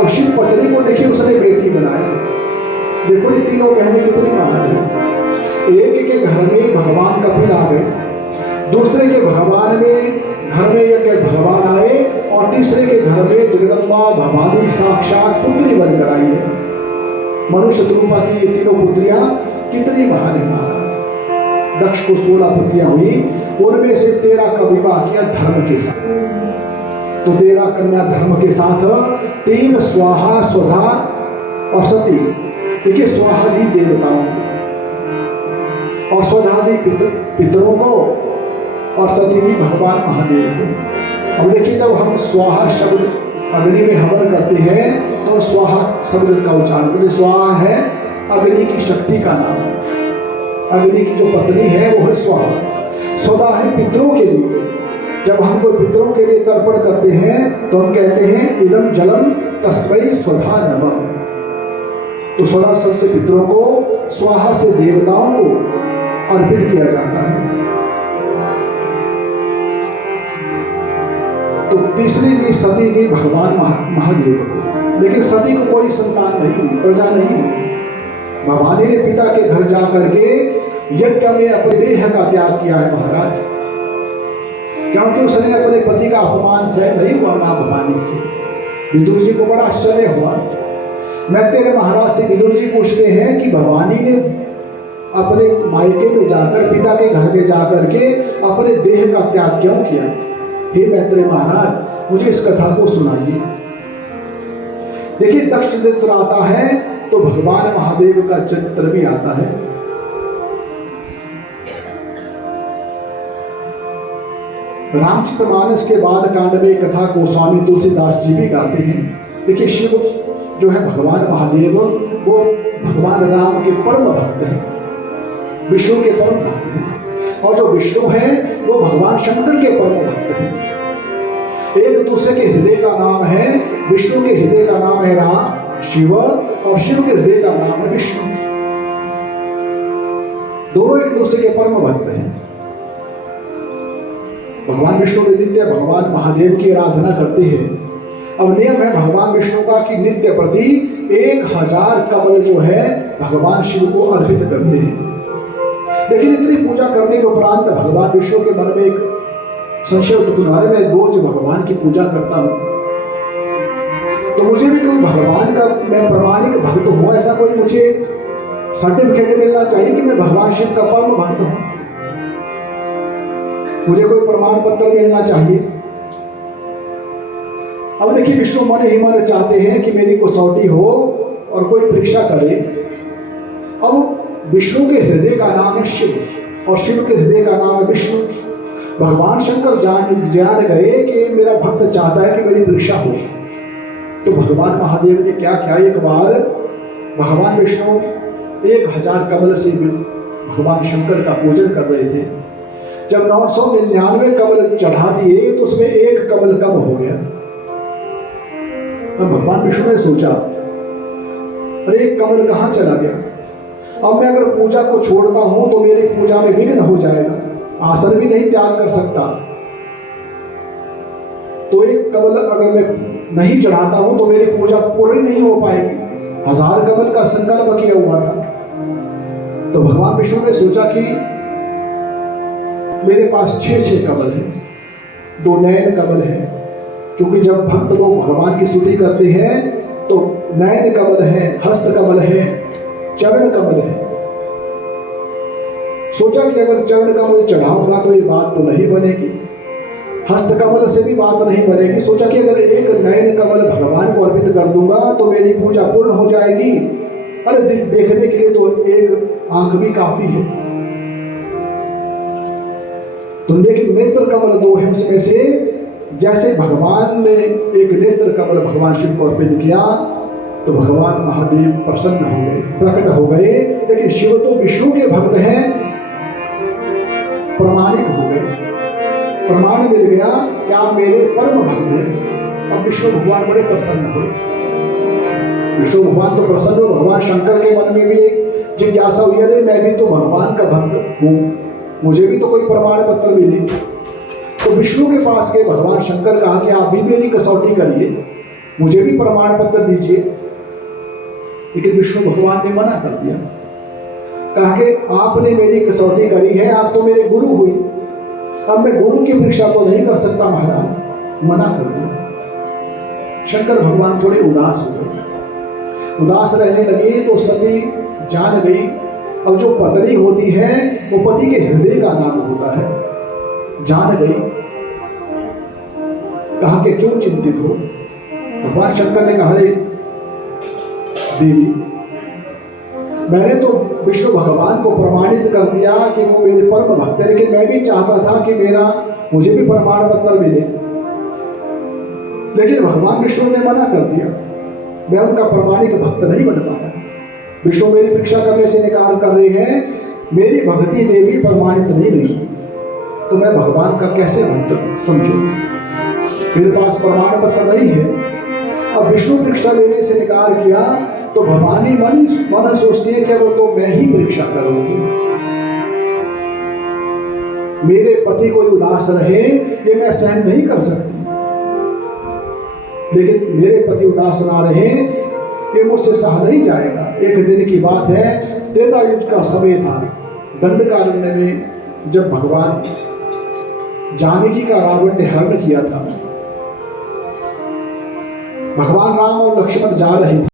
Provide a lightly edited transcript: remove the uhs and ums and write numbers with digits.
अब शिव पत्नी को देखिए उसने बेटी बनाई। देखो ये तीनों बहनें कितनी महान है। एक के घर में भगवान कपिल आ गए, दूसरे के घर में एक भगवान आए, और तीसरे के घर में जगदम्बा भवानी साक्षात पुत्री बनकर आई है। मनुष्य रूपा की ये तीनों पुत्रियां कितनी महान है महाराज। दक्ष को 16 पुत्रियां हुई, उनमें से 13 का विवाह किया धर्म के साथ। तो 13 कन्या धर्म के साथ, 3 स्वाहा स्वधा और सती। देखिए स्वाहादि देवताओं और स्वधादि पितरों को और सती जी भगवान महादेव को। अब देखिए जब हम स्वाहा शब्द अग्नि में हवन करते हैं तो स्वाहा शब्द का उच्चारण करते। स्वाहा है अग्नि की शक्ति का नाम, अग्नि की जो पत्नी है वो है स्वाहा। स्वधा है पितरों के लिए। जब हम कोई पितरों के लिए तर्पण करते हैं तो हम कहते हैं इदम जलम तस्मै स्वधा नमः। तो स्वधा सबसे पितरों को, स्वाहा से देवताओं को अर्पित किया जाता है। तो तीसरी दी सती दी भगवान महादेव को, लेकिन सती को कोई संतान नहीं, प्रजा नहीं। भवानी ने पिता के घर जा करके यज्ञ में अपने देह का त्याग किया है महाराज, क्योंकि उसने अपने पति का अपमान सहन नहीं हुआ मां भवानी से। विदुर जी को बड़ा आश्चर्य हुआ। मैत्रेय महाराज से विदुर जी पूछते हैं कि भवानी ने अपने मायके में जाकर, पिता के घर में जाकर के अपने देह का त्याग क्यों किया? हे मैत्रेय महाराज मुझे इस कथा को सुनाइए। देखिए दक्ष चरित्र आता है तो भगवान महादेव का चरित्र भी आता है। रामचरितमानस के बाद कांड में कथा को स्वामी तुलसीदास जी भी गाते हैं। देखिए शिव जो है भगवान महादेव, वो भगवान राम के परम भक्त हैं, विष्णु के परम भक्त हैं, और जो विष्णु है वो भगवान शंकर के परम भक्त हैं। एक दूसरे के हृदय का नाम है, विष्णु के हृदय का नाम है राम शिव, और शिव के हृदय का नाम है विष्णु। दोनों एक दूसरे के परम भक्त हैं। भगवान विष्णु ने नित्य भगवान महादेव की आराधना करते हैं। अब नियम है भगवान विष्णु का कि नित्य प्रति 1000 कमल जो है भगवान शिव को अर्पित करते हैं। लेकिन इतनी पूजा करने के उपरांत भगवान विष्णु के मन में एक संशय उत्पन्न हो, मैं रोज भगवान की पूजा करता हूं तो मुझे भी कोई भगवान का, मैं प्रामाणिक भक्त हूं, ऐसा कोई मुझे सर्टिफिकेट मिलना चाहिए कि मैं भगवान शिव का परम भक्त हूं। मुझे कोई प्रमाण पत्र मिलना चाहिए। अब देखिए विष्णु मन ही मन चाहते हैं कि मेरी कसौटी हो और कोई परीक्षा करे। अब विष्णु के हृदय का नाम है शिव और शिव के हृदय का नाम है विष्णु। भगवान शंकर जान गए कि मेरा भक्त चाहता है कि मेरी परीक्षा हो, तो भगवान महादेव ने क्या किया, एक बार भगवान विष्णु 1000 कमल से भगवान शंकर का पूजन कर रहे थे। जब 999 कमल चढ़ा दिए तो उसमें एक कमल कम हो गया। तब भगवान विष्णु ने सोचा अरे एक कमल कहां चला गया, अब मैं अगर पूजा को छोड़ता हूं तो मेरी पूजा में विघ्न हो जाएगा, आसन भी नहीं त्याग कर सकता। तो एक कमल अगर मैं नहीं चढ़ाता हूं तो मेरी पूजा पूरी नहीं हो पाएगी। 1000 कमल का संकल्प किया हुआ था। तो भगवान विष्णु ने सोचा कि मेरे पास 6 कमल हैं, 2 नयन कमल हैं, क्योंकि जब भक्त लोग भगवान की स्तुति करते हैं तो नयन कमल है, हस्त कमल है, चरण कमल है। सोचा कि अगर चरण कमल चढ़ाऊंगा तो ये बात तो नहीं बनेगी, हस्त कमल से भी बात नहीं बनेगी। सोचा कि अगर एक नयन कमल भगवान को अर्पित कर दूंगा तो मेरी पूजा पूर्ण हो जाएगी। अरे देखने के लिए तो एक आंख भी काफी है। तो लेकिन नेत्र कमल 2 है, उसमें से जैसे भगवान ने एक नेत्र कमल भगवान शिव को अर्पित किया तो भगवान महादेव प्रसन्न हो गए, प्रकट हो गए। लेकिन शिव तो विष्णु के भक्त हैं, प्रमाणिक हो गए, प्रमाण मिल गया कि आप मेरे परम भक्त हैं। अब विष्णु भगवान बड़े प्रसन्न थे। विष्णु भगवान तो प्रसन्न हो, भगवान शंकर के मन में भी एक जिज्ञासा हुई है, मैं भी तो भगवान का भक्त हूँ, मुझे भी तो कोई प्रमाण पत्र मिले। तो विष्णु के पास के भगवान शंकर कहा कि आप भी मेरी कसौटी करिए, मुझे भी प्रमाण पत्र दीजिए। लेकिन विष्णु भगवान ने मना कर दिया, कहा कि आपने मेरी कसौटी करी है, आप तो मेरे गुरु हुई, अब मैं गुरु की परीक्षा तो नहीं कर सकता महाराज, मना कर दिया। शंकर भगवान थोड़े उदास हो गए, उदास रहने लगे तो सती जान गई। अब जो पत्नी होती है वो पति के हृदय का नाम होता है, जान गई। कहा कि क्यों चिंतित हो? भगवान शंकर ने कहा, रे देवी, मैंने तो विष्णु भगवान को प्रमाणित कर दिया कि वो मेरे परम भक्त है, लेकिन मैं भी चाहता था कि मुझे भी प्रमाण पत्र मिले, लेकिन भगवान विष्णु ने मना कर दिया। मैं उनका प्रमाणिक भक्त नहीं बन पाया। विष्णु मेरी परीक्षा करने से इनकार कर रहे हैं, मेरी भक्ति देवी प्रमाणित नहीं हुई, तो मैं भगवान का कैसे भक्त समझूं? मेरे पास प्रमाण पत्र नहीं है। अब विष्णु परीक्षा लेने से इनकार किया तो भवानी मन सोचती है कि वो तो मैं ही परीक्षा करूंगी, मेरे पति कोई उदास रहे ये मैं सहन नहीं कर सकती, लेकिन मेरे पति उदास ना रहे ये मुझसे सहा नहीं जाएगा। एक दिन की बात है, त्रेता युग का समय था। दंडकारण्य में जब भगवान जानकी का रावण ने हरण किया था, भगवान राम और लक्ष्मण जा रहे थे,